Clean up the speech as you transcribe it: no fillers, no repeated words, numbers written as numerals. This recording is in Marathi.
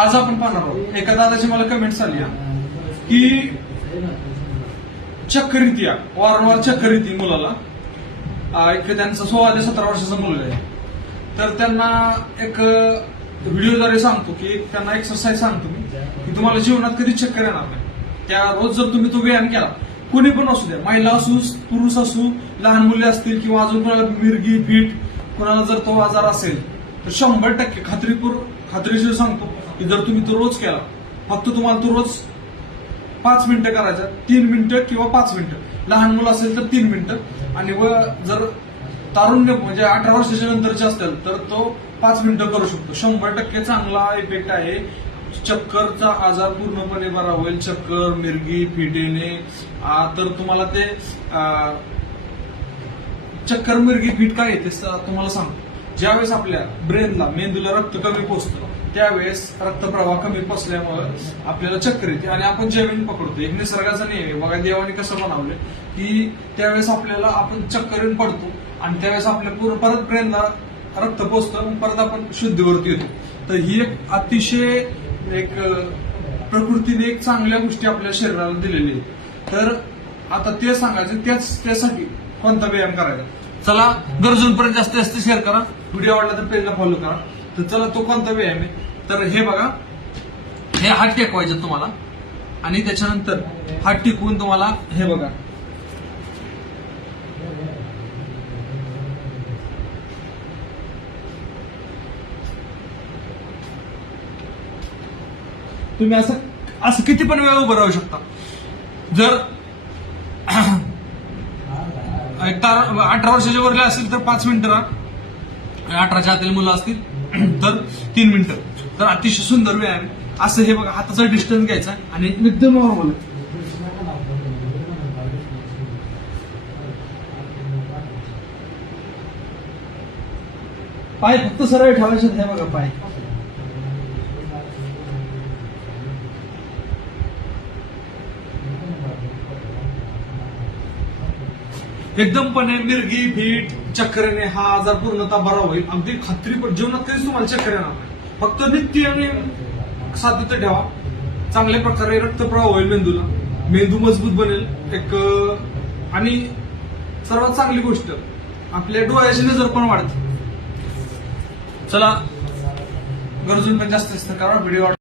आज आपण पाहणार आहोत एका दादाची मला कमेंट्स आली की चक्कर येते वारंवार चक्कर येते मुलाला एक त्यांचा 16 ते 17 वर्षाचा मुलगा आहे तर त्यांना एक व्हिडिओद्वारे सांगतो की त्यांना एक्सरसाइज सांगतो मी की तुम्हाला जीवनात कधी चक्कर येणार नाही त्या रोज जर तुम्ही तो व्यायाम केला कोणी पण असू द्या महिला असू पुरुष असू लहान मुले असतील किंवा अजून कोणाला मिरगी फीट कोणाला जर तो आजार असेल तर 100% खात्रीशीर सांगतो की जर तुम्ही तो रोज केला फक्त तुम्हाला तो रोज 5 मिनिटं करायचा 3 मिनिटं किंवा 5 मिनिटं लहान मुलं असेल तर 3 मिनिटं आणि व जर तारुण्य म्हणजे 18 वर्षाच्या नंतरचे असतील तर तो 5 मिनिटं करू शकतो 100% चांगला इफेक्ट आहे चक्करचा आजार पूर्णपणे बरा होईल चक्कर मिरगी फिट येणे तर तुम्हाला ते चक्कर मिरगी फिट काय येते तुम्हाला सांगतो ज्यावेळेस आपल्या ब्रेनला मेंदूला रक्त कमी पोचतं त्यावेळेस रक्तप्रवाह कमी पोचल्यामुळे आपल्याला चक्कर येते आणि आपण जमीन पकडतो एक निसर्गाचा नियम आहे बघा देवाने कसं बनवलंय की त्यावेळेस आपल्याला आपण चक्कर येऊन पडतो आणि त्यावेळेस आपल्या परत ब्रेनला रक्त पोचतं परत आपण शुद्धीवरती येतो तर ही एक अतिशय एक प्रकृतीने एक चांगल्या गोष्टी आपल्या शरीराला दिलेली आहे तर आता ते सांगायचं त्यासाठी कोणता व्यायाम करायचा चला गरजूंपर्यंत जास्तीत जास्त शेअर करा व्हिडिओ आवडला तर पेजला फॉलो करा तर चला तो कोणता व्यायाम आहे तर हे बघा हे हात टेकवायचे तुम्हाला आणि त्याच्यानंतर हात टेकवून तुम्हाला हे बघा तुम्ही असं किती पण वेळ उभं राहू शकता जर 18 वर्षाच्या वरले असेल तर 5 मिनिटं राहा 18च्या आतील मुलं असतील तर 3 मिनिटं तर अतिशय सुंदर व्यायाम असं हे बघा हाताचा डिस्टन्स घ्यायचा आणि एकदम नॉर्मल पाय फक्त सरळ ठेवायचे हे बघा पाय एकदमपणे मिरगी फीट चक्कर येणे हा आजार पूर्णतः बरा होईल अगदी खात्री जीवनात कधीच तुम्हाला चक्कर येणार नाही फक्त नित्य आणि सातत्य ठेवा चांगल्या प्रकारे रक्तप्रवाह होईल मेंदूला मेंदू मजबूत बनेल एक आणि सर्वात चांगली गोष्ट आपल्या डोळ्याची नजर पण वाढते चला गरजून पण जास्त करा व्हिडिओ